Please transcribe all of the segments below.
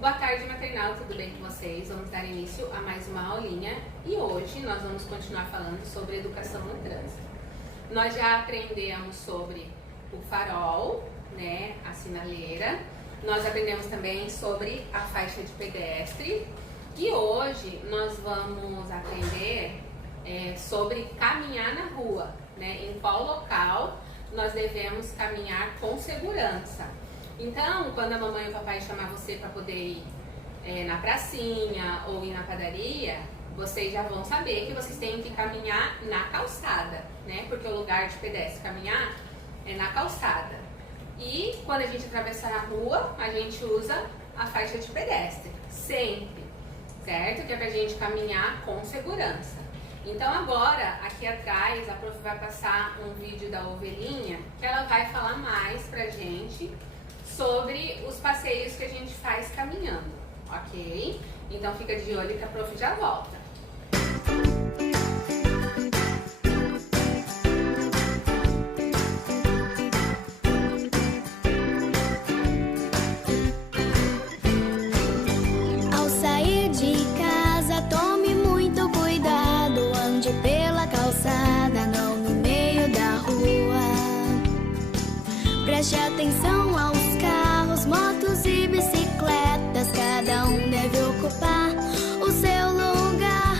Boa tarde, maternal, tudo bem com vocês? Vamos dar início a mais uma aulinha e hoje nós vamos continuar falando sobre educação no trânsito. Nós já aprendemos sobre o farol, né, a sinaleira, nós aprendemos também sobre a faixa de pedestre e hoje nós vamos aprender sobre caminhar na rua, né, em qual local nós devemos caminhar com segurança. Então, quando a mamãe e o papai chamar você para poder ir na pracinha ou ir na padaria, vocês já vão saber que vocês têm que caminhar na calçada, né? Porque o lugar de pedestre caminhar é na calçada. E quando a gente atravessar a rua, a gente usa a faixa de pedestre, sempre, certo? Que é pra gente caminhar com segurança. Então agora, aqui atrás, a prof vai passar um vídeo da ovelhinha, que ela vai falar mais pra gente sobre os passeios que a gente faz caminhando, ok? Então fica de olho que a prof já volta. Ao sair de casa, tome muito cuidado, ande pela calçada, não no meio da rua. Preste atenção aos carros, motos e bicicletas, cada um deve ocupar o seu lugar.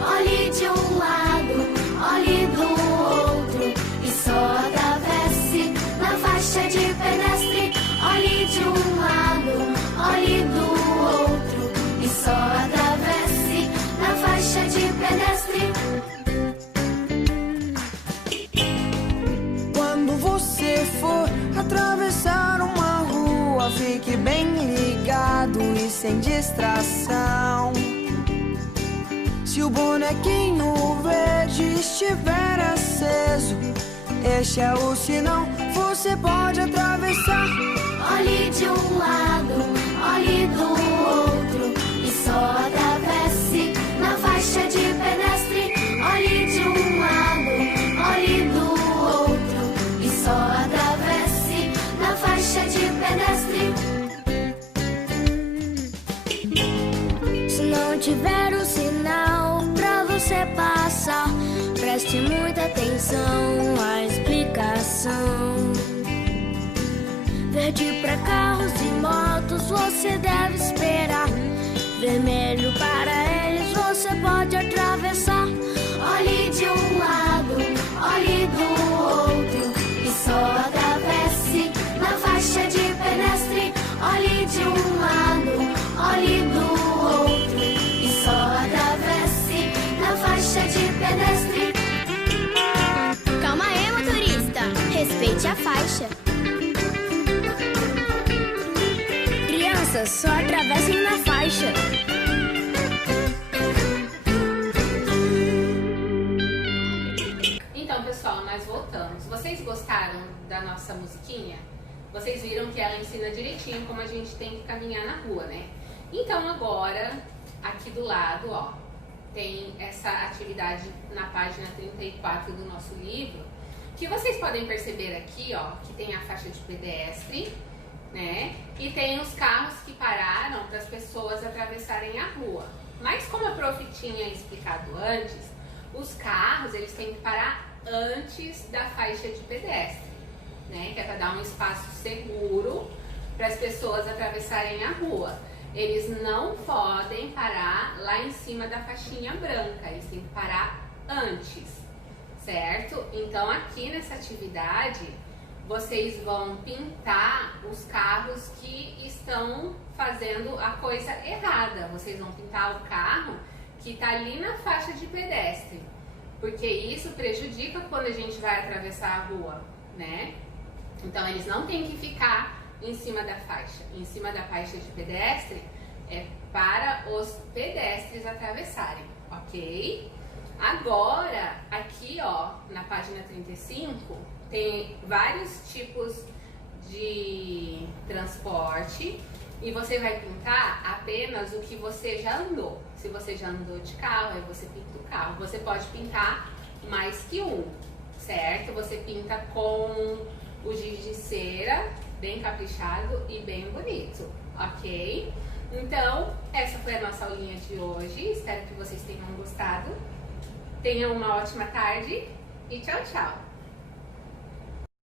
Olhe de um lado, olhe do outro e só atravesse na faixa de pedestre. Olhe de um lado, olhe do outro e só atravesse na faixa de pedestre. Quando você for atravessar uma rua, fique bem ligado e sem distração. Se o bonequinho verde estiver aceso, este é o sinal, você pode atravessar. Olhe de um lado, olhe do outro e só atravesse na faixa de pedestre. Olhe de um lado, olhe do outro e só atravesse na faixa de pedestre. Se não tiver o sinal pra você passar, preste muita atenção à explicação. Verde para carros e motos você deve esperar. Vermelho para eles você pode atravessar. Olhe de um lado, olhe do outro e só atravesse na faixa de pedestre. Olhe de um lado, olhe do outro e só atravesse na faixa de pedestre. Calma aí, motorista, respeite a faixa. Crianças, só atravessem na faixa. Então, pessoal, nós voltamos. Vocês gostaram da nossa musiquinha? Vocês viram que ela ensina direitinho como a gente tem que caminhar na rua, né? Então, agora, aqui do lado, ó, tem essa atividade na página 34 do nosso livro, que vocês podem perceber aqui, ó, que tem a faixa de pedestre, né? E tem os carros que pararam para as pessoas atravessarem a rua. Mas como a prof tinha explicado antes, os carros, eles têm que parar antes da faixa de pedestre, né? Que é para dar um espaço seguro para as pessoas atravessarem a rua. Eles não podem parar lá em cima da faixinha branca, eles têm que parar antes, certo? Então aqui nessa atividade vocês vão pintar os carros que estão fazendo a coisa errada. Vocês vão pintar o carro que está ali na faixa de pedestre, porque isso prejudica quando a gente vai atravessar a rua, né? Então eles não têm que ficar em cima da faixa. Em cima da faixa de pedestre é para os pedestres atravessarem, ok? Agora, aqui ó, na página 35, tem vários tipos de transporte e você vai pintar apenas o que você já andou. Se você já andou de carro, aí você pinta o carro. Você pode pintar mais que um, certo? Você pinta com o giz de cera, bem caprichado e bem bonito, ok? Então, essa foi a nossa aulinha de hoje. Espero que vocês tenham gostado. Tenham uma ótima tarde e tchau, tchau!